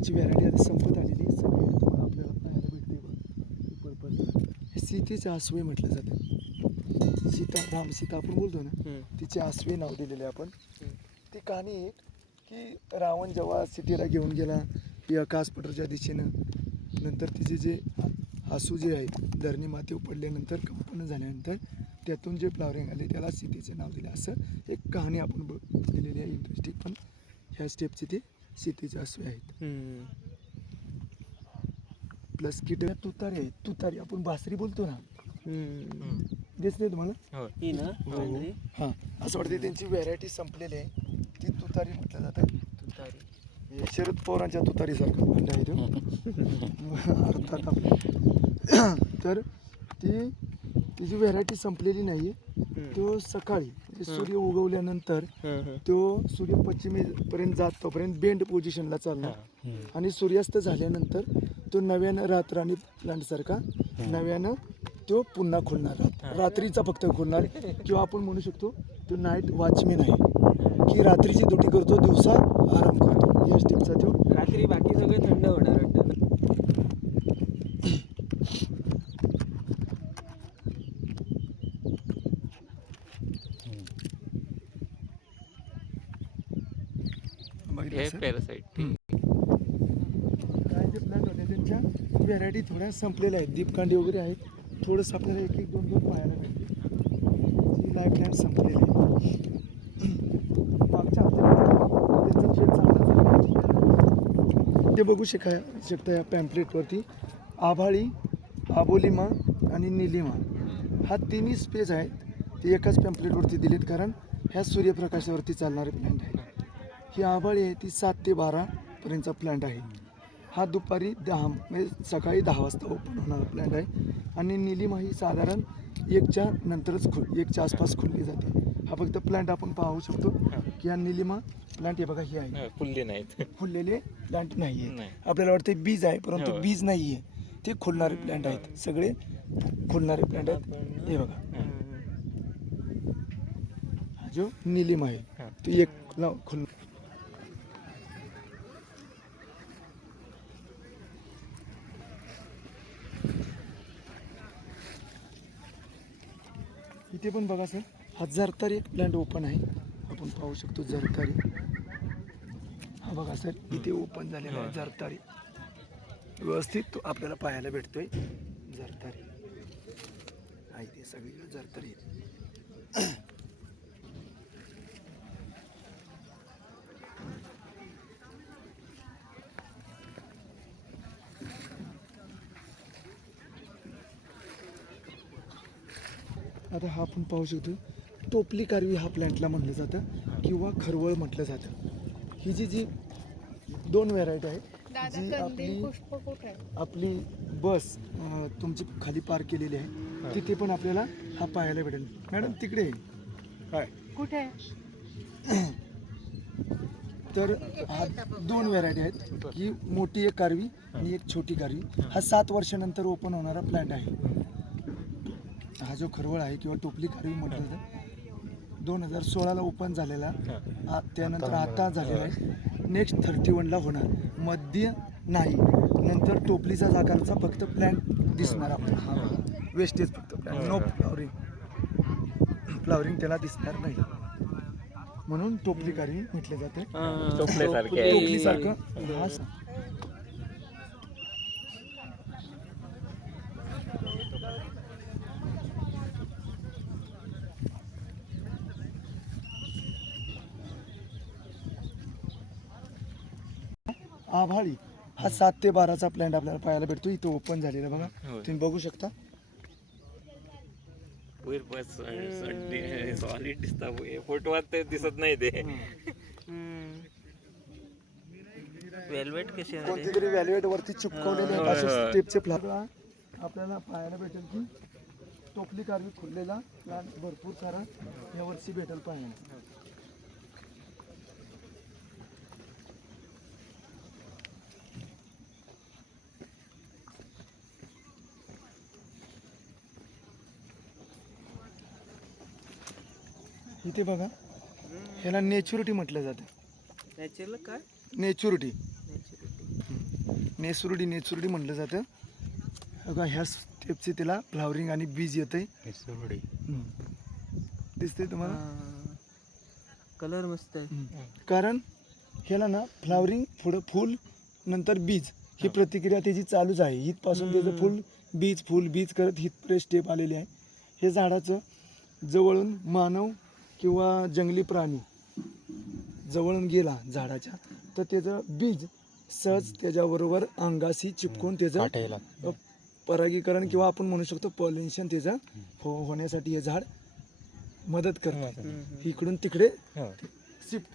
त्यांची व्हॅरायटी आता संपत आलेली आहे. सगळी तुम्हाला आपल्याला पाहायला भेटते बघ. हे सीतेचे आसवे म्हटलं जातं. सीता आपण बोलतो ना, तिचे आसवे नाव दिलेले आपण. ती कहाणी आहे की रावण जेव्हा सीतेला घेऊन गेला या कासपठारच्या दिशेनं, नंतर तिचे जे आसू जे आहे धरणी मातेवर पडल्यानंतर कंपन झाल्यानंतर त्यातून जे फ्लावरिंग आले त्याला सीतेचं नाव दिलं. असं एक कहाणी आपण दिलेली आहे इंटरेस्टिंग. पण ह्या स्टेपचे ते सीतेचे आसवे आहेत. प्लस किट तुतारी आहे. तुतारी आपण बासरी बोलतो ना, दिसते तुम्हाला? हां, असं वाटते त्यांची व्हॅरायटी संपलेली आहे. ती तुतारी म्हटलं जातं. तुतारी शरद पवारांच्या तुतारीसारखं भांड आहे तो अर्थात आपलं. तर तिची व्हॅरायटी संपलेली नाही आहे. तो सकाळी म्हणजे सूर्य उगवल्यानंतर तो सूर्य पश्चिमेपर्यंत जात तोपर्यंत बेंड पोझिशनला चालणार आणि सूर्यास्त झाल्यानंतर तो नव्यानं रातराणी प्लांटसारखा नव्यानं तो पुन्हा खुलणार. रात्रीचा फक्त खुलणार, किंवा आपण म्हणू शकतो तो नाईट वॉचमॅन आहे की रात्रीची ड्युटी करतो, दिवसा आराम करतो. या स्टेपचा तो रात्री बाकी सगळं थंड होणार वाटतं. पॅरासाइट काय जे प्लॅन होते त्यांच्या व्हॅरायटी थोड्या संपलेल्या आहेत. दीपकांडी वगैरे आहेत. थोडंसं आपल्याला एक एक दोन दोन पाहायला मिळते. ही लाईफ लाईन संपलेली आहे. मागच्या हप्त्यामध्ये त्यांचा शेत चांगला चालला. ते बघू शकता या पॅम्पलेटवरती आभाळी, आबोलीमा आणि निलिमा हा तिन्ही स्पेस आहेत. ते एकाच पॅम्पलेटवरती दिलेत कारण ह्या सूर्यप्रकाशावरती चालणारे प्लॅन्ट आहे. ही आभाळी आहे ती 7 ते 12 पर्यंतचा प्लॅन्ट आहे. हा दुपारी 10 म्हणजे सकाळी 10 वाजता ओपन होणारा प्लॅन्ट आहे. आणि निलिमा ही साधारण 1च्या नंतरच 1च्या आसपास खुलली जाते. हा फक्त प्लॅन्ट आपण पाहू शकतो की हा निलिमा प्लॅन्ट हे बघा, ही आहे. फुलले नाहीत, फुललेले प्लॅन्ट नाही आहे. आपल्याला वाटते बीज आहे, परंतु बीज नाही आहे. ते खुलणारे प्लॅन्ट आहेत. सगळे खुलणारे प्लॅन्ट आहेत. हे बघा, हा जो निलिमा आहे तो एक खुल. इथे पण बघा सर, हा जरतारी एक प्लॅन्ट ओपन आहे. आपण पाहू शकतो जरतारी. हा बघा सर, इथे ओपन झालेला आहे जरतारी. व्यवस्थित तो आपल्याला पाहायला भेटतोय जरतारी. हा इथे सगळीकडे जरतारी. आता हा आपण पाहू शकतो टोपली कारवी हा प्लॅन्टला म्हटलं जातं किंवा खरवळ म्हटलं जातं. ही जी 2 व्हॅरायटी आहे जी आपली बस तुमची खाली पार्क केलेली आहे तिथे पण आपल्याला हा पाहायला भेटेल. मॅडम तिकडे आहे कुठे? तर हा 2 व्हॅरायटी आहेत की मोठी एक कारवी आणि एक छोटी कारवी. हा 7 वर्षानंतर ओपन होणारा प्लॅन्ट आहे. हा जो खरवळ आहे किंवा टोपली कारवी म्हटलं जातं 2016ला ओपन झालेला, त्यानंतर आता झालेला आहे. नेक्स्ट 31ला होणार. मध्य नाही, नंतर टोपलीचा आकाराचा फक्त प्लॅन्ट दिसणार आपल्याला. वेस्टेज फक्त प्लॅन्ट, नो फ्लावरिंग त्याला दिसणार नाही. म्हणून टोपली कारवी म्हटलं जातं. टोपलीसारखं हा आभाळी. हा 7 ते 12चा प्लॅन्ट आपल्याला पाहायला भेटतो. इथं ओपन झालेला बघा, तुम्ही बघू शकता. सॉलिड दिसता फोटोत ते दिसत नाही. ते वेल्वेट कशी आहे? कोणती तरी व्हॅल्युएट वरती चिपकवलेले असे स्टेपचे फ्लावर आपल्याला पाहायला भेटेल की टोपली कारवी खुललेला प्लॅन्ट भरपूर सारा यावर्षी भेटेल पाहायला. इथे बघा, ह्याला नेचुरिटी म्हटलं जातं. नॅचरल काय? नेचुरिटी. नेसुर्डी म्हटलं जातं. बघा ह्या स्टेपचे त्याला फ्लावरिंग आणि बीज येतंय. दिसतंय तुम्हाला? कलर मस्त आहे. कारण ह्याला ना फ्लावरिंग पुढं फुल नंतर बीज ही प्रतिक्रिया त्याची चालूच आहे. इथपासून त्याचं फुल बीज करत हितपर्यंत स्टेप आलेली आहे. हे झाडाचं जवळून मानव किंवा जंगली प्राणी जवळून गेला झाडाच्या तर त्याचं बीज सहज त्याच्याबरोबर अंगाशी चिपकून त्याचं परागीकरण किंवा आपण म्हणू शकतो पॉलिनेशन त्याचं होण्यासाठी हे झाड मदत करतात. इकडून तिकडे शिफ्ट.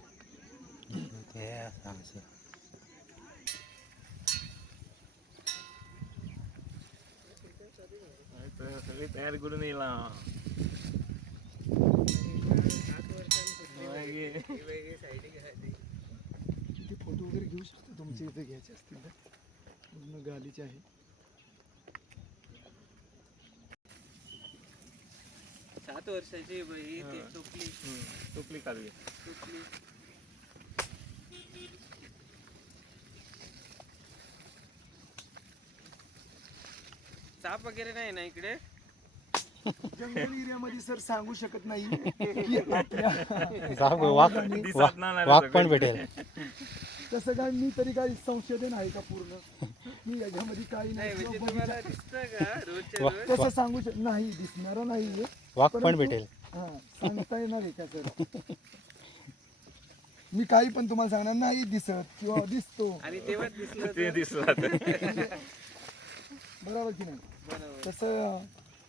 सगळी तयार करून येईल ते फोटो वगैरे घेऊ शकतो तुमच्या इथे घ्यायचे असतील तर. पूर्ण गालीचे आहे. सात वर्षाची बाई ती टोपली काढली. साप वगैरे नाही ना इकडे? जंगल एरियामध्ये सर सांगू शकत नाही की वाघ पण भेटेल. तसं काय मी तरी काही संशोधन आहे का पूर्ण मी याच्यामध्ये काही नाही नाही म्हणजे किंवा तुम्हाला बघितलं. दिसतं का रोजच्या रोज? तसं सांगू शकत नाही दिसणारा नाहीये. वाघ पण परंतु- भेटेल. हा सांगता येणार आहे का सर? मी काही पण तुम्हाला सांगणार नाही दिसत किंवा दिसतो आणि तेव्हा दिसलं ते तर? दिसलं बरोबर की नाही? बरोबर. तसं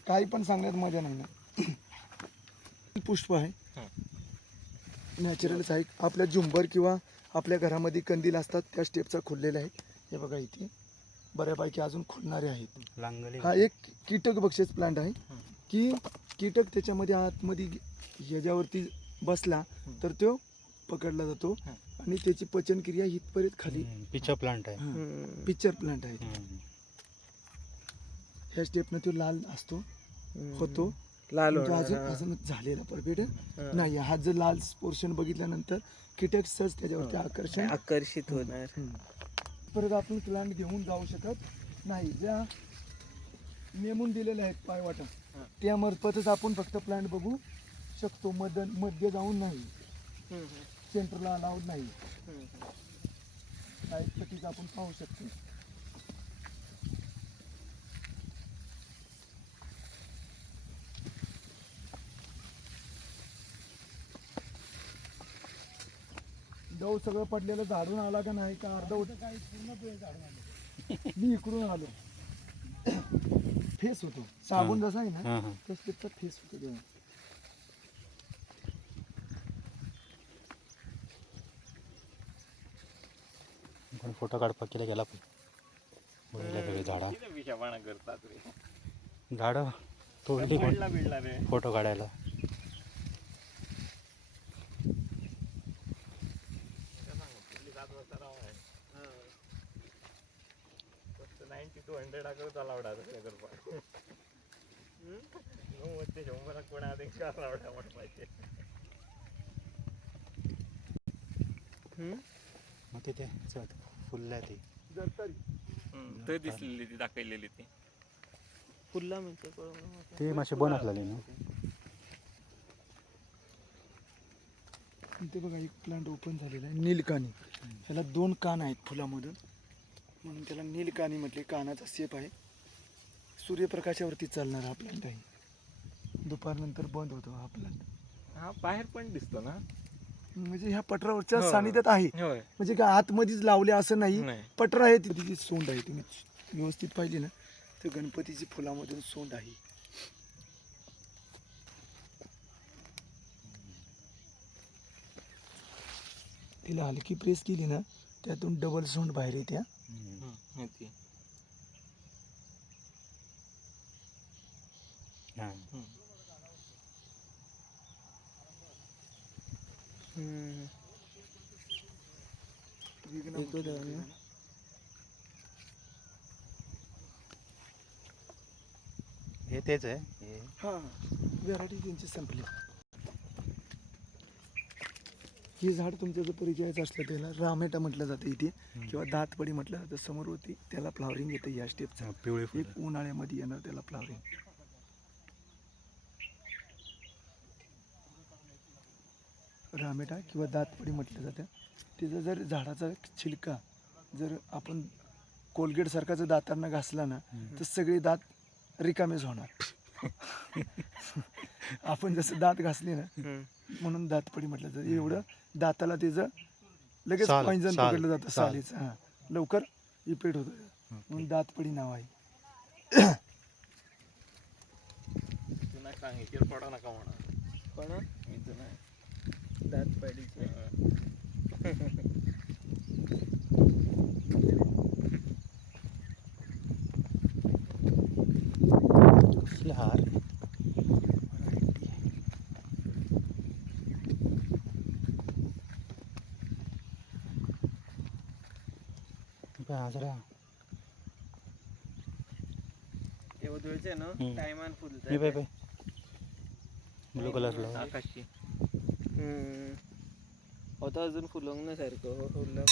काही पण सांगण्यात मजा नाही ना. पुष्प आहे नॅचरलच आहे. आपल्या झुंबर किंवा आपल्या घरामध्ये कंदील असतात त्या स्टेपचा खुललेला आहे. हे बघा इथे बऱ्यापैकी अजून खुलणारे आहेत. हा एक कीटक बक्षीस प्लांट आहे की कीटक त्याच्यामध्ये आतमध्ये ह्याच्यावरती बसला तर तो पकडला जातो आणि त्याची पचनक्रिया इथपर्यंत खाली पिचर प्लांट आहे. पिक्चर प्लांट आहे. ह्या स्टेपनं तो लाल असतो होतो. लाल पण तो अजून झालेला परफेक्ट नाही. हा जर लाल पोर्शन बघितल्यानंतर कीटक सहज त्याच्यावरती आकर्षित होणार. परत आपण प्लांट घेऊन जाऊ शकत नाही. ज्या नेमून दिलेल्या आहेत पायवाटा त्यामार्फतच आपण फक्त प्लांट बघू शकतो. मध्ये जाऊन नाही. सेंटरला अलाउड नाही. काही पटीच आपण पाहू शकतो. दव सगळं पडलेलं झाडून आला का नाही का अर्धवट काही पूर्ण झाडून आलो. मी इकडून आलो. फेस होतो साबण जसा आहे ना तस त्याचा फेस होतो तेव्हा. पण फोटो काढपाक केला गेला पण झाडा विषापाना करतात रे. झाडं तोडली कोण बिडला रे. फोटो काढायला. 90 to 100 आकडे अलाउड आहे करपा. 90 ते 100 कोण आहे ते का अलाउड आहे म्हण पाहिजे. मग तिथे फुलल्या ती ते दिसलेली ती दाखवलेली ती फुलला म्हणजे ते मासे बन असलेले ना. इथे बघा एक प्लांट ओपन झालेला आहे नीलकानी. त्याला 2 कान आहेत फुलामधून म्हणून त्याला नीलकानी म्हटले. कानाचा शेप आहे. सूर्यप्रकाशावरती चालणारा हा प्लांट आहे. दुपारनंतर बंद होतो हा प्लांट. हा बाहेर पण दिसतो ना. म्हणजे ह्या पटरावरच्या सानिध्यात आहे. होय. म्हणजे काय आतमध्येच लावले असं नाही. नाही. पटरा आहे तिची सोंड आहे. तुम्ही व्यवस्थित पाहिजे ना तर गणपतीची फुलामधून सोंड आहे. तिला हलकी प्रेस केली ना त्यातून डबल सोंड बाहेर येते. माहिती. हे तेच आहे. हा व्हेरायटी त्यांची संपली. हे झाड तुमच्या जर परिचयाचं असलं त्याला रामेटा म्हटलं जातं इथे किंवा दातपडी म्हटलं जातं. समोर होती त्याला फ्लावरिंग येतं या स्टेपचं. पिवळे फुलं. एक उन्हाळ्यामध्ये येणार त्याला फ्लावरिंग. रामेटा किंवा दातपडी म्हटलं जातं. तिचं जर झाडाचा छिलका जर आपण कोलगेट सारखा जर दातांना घासला ना तर सगळे दात रिकामेच होणार. आपण जसं दात घासले ना म्हणून दातपडी म्हटलं जातं. एवढं दाताला त्याचं लगेच साल, पॉइझन साल, पकडलं जातं साल. सालीचं. हां, लवकर इफेक्ट होतं म्हणून दातपडी नाव आहे. जुना सांग इकडे पडा नका म्हणा. कोणा मी जुना दात पाडीचे. कसले हार जरा ते उधळचे ना टायमान फुल मी पाय ब्लू कलरला आकाशी. होता अजून फुलवण्यासारखं फुलला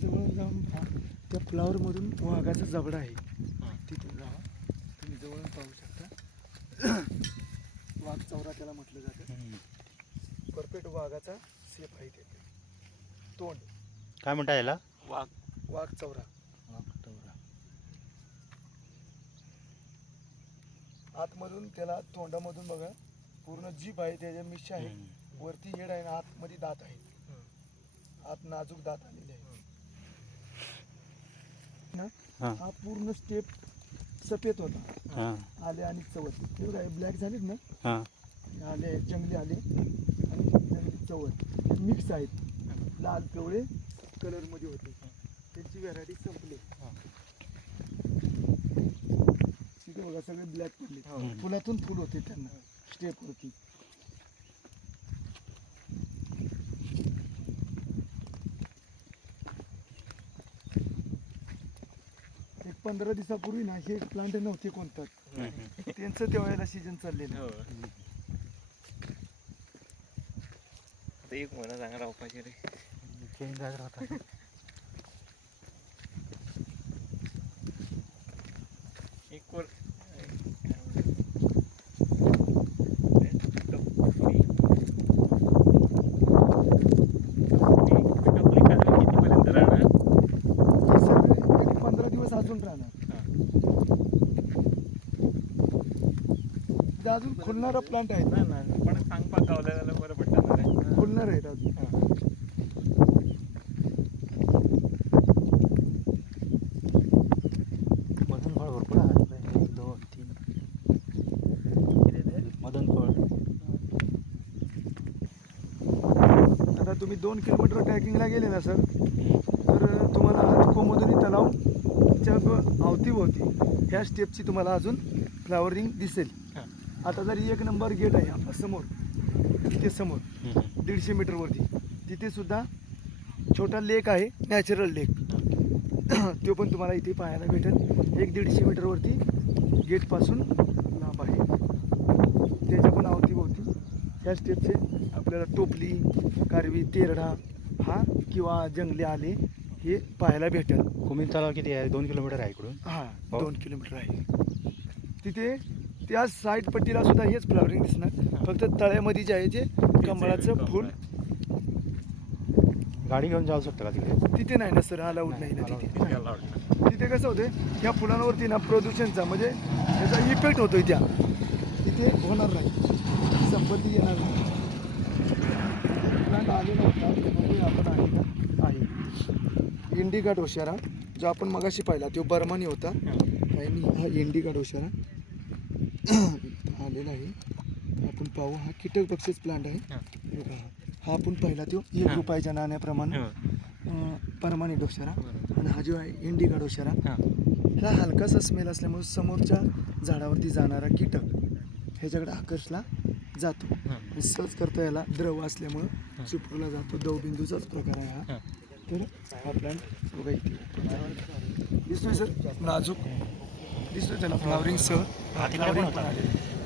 जवळ जाऊन पहा, त्या फ्लावरमधून वाघाचा जबडा आहे. तिथून जावा तुम्ही जवळ पाहू शकता. वाघ चौरा त्याला म्हटलं जातं. परफेक्ट वाघाचा शेप आहे ते. तोंड काय म्हणता याला? वाघ. वाघ चौरा. आतमधून त्याला तोंडामधून बघा पूर्ण जीभ आहे त्याच्या मिश्य आहे. वरती हेड आहे ना आतमध्ये दात आहे. आत नाजूक दात आलेले आहे ना. हा पूर्ण स्टेप सफेद होता. आले आणि चवत एवढं आहे. ब्लॅक झालेत ना आले, जंगली आले आणि जंगली चवत मिक्स आहेत. लाल पिवळे कलर मध्ये होते. त्यांची व्हरायटी संपली. तिथे बघा सगळे ब्लॅक पडले. फुलातून फुल होते त्यांना स्टेप होती. एक 15 दिवसापूर्वी ना हे प्लांट नव्हते कोणतं. त्यांचं तेव्हा सीजन चाललेलं. आता एक महिना चांगला उपाय रे. चेंज जायला होता. एक वर कितीपर्यंत राहणार? हे सगळे एक 15 दिवस अजून राहणार. ते अजून खुलणारा प्लांट आहे ना. ना पण सांग पा गावल्याला बरं पडणार आहे. खुलणार आहेत अजून. मदन फळ भरपूर आहे. 1 2 3 मदन फळ. आता तुम्ही 2 किलोमीटर ट्रॅकिंगला गेले ना सर तर तुम्हाला कोमोदनी तलावच्या अवतीभोवती ह्या स्टेपची तुम्हाला अजून फ्लावरिंग दिसेल. आता जर 1 नंबर गेट आहे आपला समोर, तिथे समोर 150 मीटरवरती तिथे सुद्धा छोटा लेक आहे. नॅचरल लेक. तो पण तुम्हाला इथे पाहायला भेटेल. 150 मीटरवरती गेटपासून लांब आहे. त्याच्या पण अवतीभोवती ह्या स्टेपचे आपल्याला टोपली, कारवी, तेरडा हा किंवा जंगली आले हे पाहायला भेटेल. कुमिन तलाव किती आहे? 2 किलोमीटर आहे इकडून. हां 2 किलोमीटर आहे. तिथे त्या साईड पट्टीला सुद्धा हेच फ्लावरिंग दिसणार. फक्त तळ्यामध्ये जे आहे ते कमळाचं फुल. गाडी घेऊन जाऊ शकता का तिकडे? तिथे नाही ना सर, अलाउड नाही ना तिथे. तिथे कसं होतं ह्या फुलांवरती ना प्रदूषणचा म्हणजे त्याचा इफेक्ट होतोय. त्या तिथे होणार नाही, संपत्ती येणार नाही. प्लांट आलेला होता म्हणून आपण आलेला आहे. इंडिका डोशारा जो आपण मगाशी पाहिला तो बर्मानी होता आणि हा इंडिका डोशारा आलेला आहे. आपण पाहू. हा कीटक बक्षीस प्लांट आहे. बघा, हा आपण पाहिला तो 1 रुपयाच्या नाण्याप्रमाणे परमानी डोशारा. आणि हा जो आहे इंडिका डोशारा ह्याला हलकासा स्मेल असल्यामुळे समोरच्या झाडावरती जाणारा कीटक ह्याच्याकडे आकर्षला जातो. सहज करता याला द्रव असल्यामुळं चिपकला जातो. दवबिंदूचाच प्रकार आहे हा. तर हा प्लांट बघा इथे दिसतोय सर, नाजूक दिसतोय त्याला फ्लावरिंग सह. तिकडे पण होता.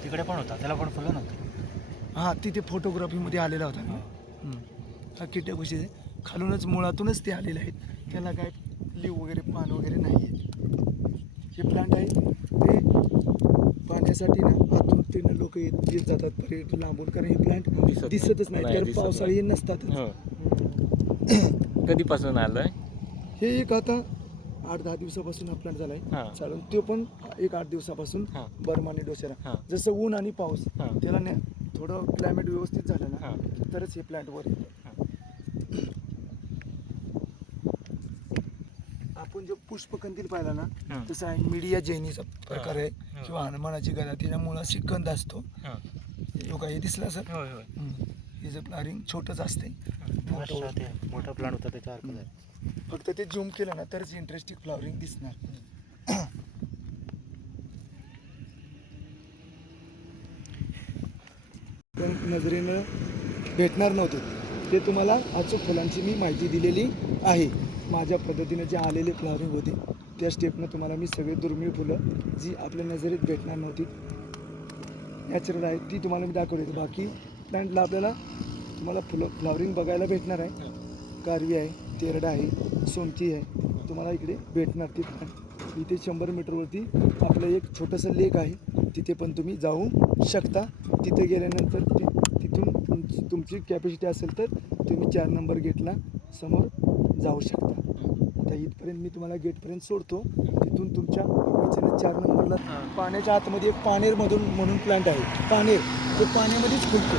तिकडे पण होता, त्याला पण फुलं नव्हती. हा तिथे फोटोग्राफीमध्ये आलेला होता. हा कीटक कसे खालूनच मुळातूनच ते आलेले आहेत, त्याला काय लीव वगैरे पान वगैरे नाही आहे. हे प्लांट आहे ते पाण्यासाठी ना आतून ते लोक येत जातात पर्यटन लांबून, कारण हे प्लांट दिसतच नाही, कारण पावसाळी नसतातच. कधीपासून आलोय हे एक आता 8-10 दिवसापासून हा प्लांट झालाय चालून, तो पण 1-8 दिवसापासून बर्मानी डोसेरा. जसं ऊन आणि पाऊस त्याला थोडं क्लायमेट व्यवस्थित झालं ना तरच हे प्लांट वर येतं. आपण जो पुष्पकंदील पाहिला ना तसा आहे मीडिया जैनीचा प्रकार आहे किंवा हनुमानाची गदा, त्याच्या मुळाशी कंद असतो. हे दिसलं सर, हिचं फ्लॉवरिंग छोटंच असते, मोठा प्लांट होता त्याचा अर्थ आहे. फक्त ते झूम केलं ना तरच इंटरेस्टिंग फ्लॉवरिंग दिसणार. पण नजरेनं भेटणार नव्हते ते तुम्हाला अचूक फुलांची मी माहिती दिलेली आहे. माझ्या पद्धतीने जे आलेले फ्लॉवरिंग होते त्या स्टेपनं तुम्हाला मी सगळे दुर्मिळ फुलं जी आपल्या नजरेत भेटणार नव्हती नॅचरल आहे ती तुम्हाला मी दाखवली. बाकी प्लांटला आपल्याला तुम्हाला फ्लॉवरिंग बघायला भेटणार आहे. कारवी आहे, तेरडा आहे, सोनकी आहे, तुम्हाला इकडे भेटणार ती प्लांट. इथे 100 मीटरवरती आपलं एक छोटंसं लेक आहे, तिथे पण तुम्ही जाऊ शकता. तिथे गेल्यानंतर तिथून तुमची कॅपॅसिटी असेल तर तुम्ही 4 नंबर गेटला समोर जाऊ शकता. आता इथपर्यंत मी तुम्हाला गेटपर्यंत सोडतो, तिथून तुमच्या 4 नंबरला पाण्याच्या आतमध्ये एक पानेरमधून म्हणून प्लांट आहे. पानेर ते पाण्यामध्येच फुलतो,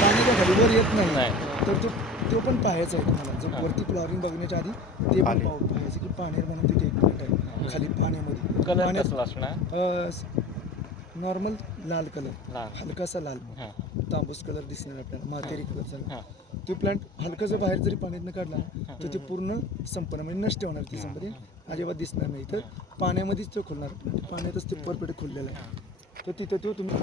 पाण्याच्या खाली वर येत नाही, तर तो पण पाहायचा आहे तुम्हाला. जो वरती फ्लॉवरिंग बघण्याच्या आधी ते पण पाहायचं की पानेर म्हणून तिथे एक प्लांट आहे खाली पाण्यामध्ये. कलर कसला असणार? नॉर्मल लाल कलर, हलकासा लाल तांबूस कलर दिसणार आपल्याला, मातेरी कलरचा. तो प्लांट हलकासा बाहेर जरी पाण्यातनं काढला तर ते पूर्ण संपन्न म्हणजे नष्ट होणार, ती संपत्ती अजिबात दिसणार नाही. तर पाण्यामध्येच तो खुलणार प्लांट, पाण्यातच ते परफेक्ट खुललेला आहे. तर तिथं तो तुम्ही